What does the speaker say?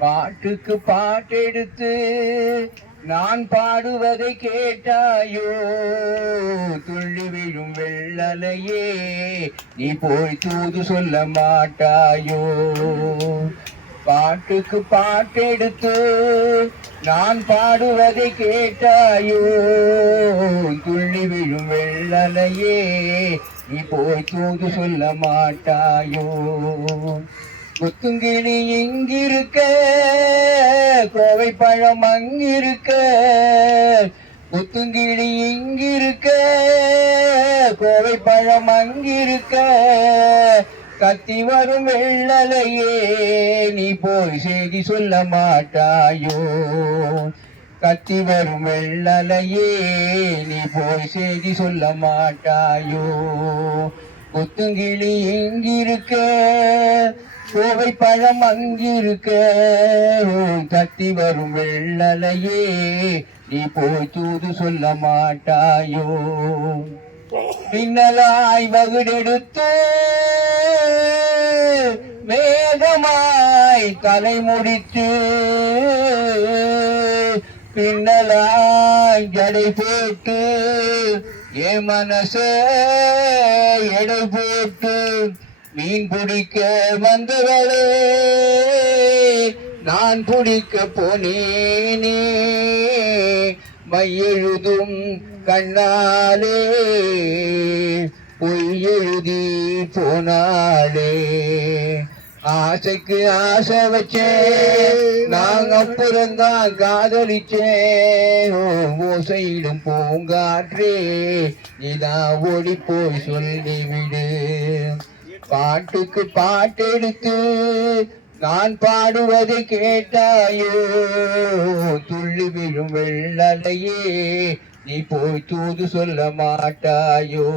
பாட்டுக்கு பாட்டெடுத்து நான் பாடுவதை கேட்டாயோ? துள்ளி விழும் வெள்ளலையே நீ போய் தூது சொல்ல மாட்டாயோ? பாட்டுக்கு பாட்டெடுத்து நான் பாடுவதை கேட்டாயோ? துள்ளி விழும் வெள்ளலையே நீ போய் தூது சொல்ல மாட்டாயோ? கொத்துங்கிளி இங்கிருக்க, கோவை பழம் அங்கிருக்க. கொத்துங்கிளி இங்கிருக்க, கோவை பழம் அங்கிருக்க. கத்தி வரும் வெள்ளலையே நீ போய் செய்தி சொல்ல மாட்டாயோ? கத்தி வரும் வெள்ளலையே நீ போய் செய்தி சொல்ல மாட்டாயோ? கொத்துங்கிளி இங்கிருக்க, கோவை பழம் அங்கிருக்க. கத்தி வரும் வெள்ளலையே நீ போய் தூது சொல்ல மாட்டாயோ? பின்னலாய் வகுடெடுத்து மேகமாய் தலை முடித்து, பின்னலாய் ஜடை போட்டு என் மனச எடை போட்டு மீன் பிடிக்க வந்தவளே நான் பிடிக்க போனேனே. மையெழுதும் கண்ணாலே பொய் எழுதி போனாளே. ஆசைக்கு ஆசை வச்சேன், நாங்க அப்புறம்தான் காதலிச்சேன். ஓசையிடும் பூங்காற்றே நீதான் ஓடி போய் சொல்லிவிடு. பாட்டுக்கு பாட்டெடுத்து நான் பாடுவதை கேட்டாயோ? துள்ளி விழும் வெள்ளலையே நீ போய் தூது சொல்ல மாட்டாயோ?